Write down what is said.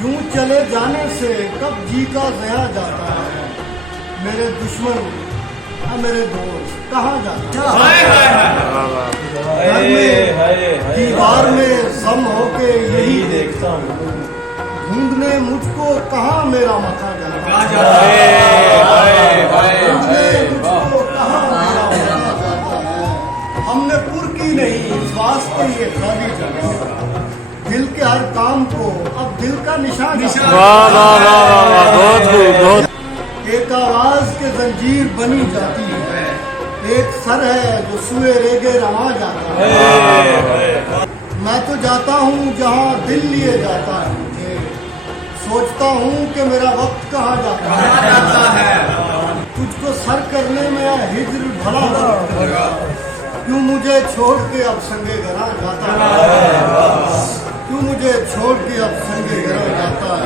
यूं चले जाने से कब जी का ज़या जाता है, मेरे दुश्मन मेरे दोस्त कहाँ जाता है। घर में दीवार में सम होके यही देखता हूँ, ढूंढने मुझको कहाँ मेरा मकान जाता है। ढूंढने मुझको कहाँ मेरा मकान जाता है। हमने पुर की नहीं इस वास्ते ये खाली जगह, दिल के हर काम को अब दिल का निशान एक आवाज के जंजीर बनी जाती है, एक सर है जो सुए रेगे रवा जाता है। मैं तो जाता हूँ जहाँ दिल लिए जाता है, मुझे सोचता हूँ कि मेरा वक्त कहाँ जाता है। तुझको सर करने में हिज्र भला लगता, क्यों मुझे छोड़ के अब संगे घरा जाता है, क्यों मुझे छोड़ के अब संगे घरा जाता है।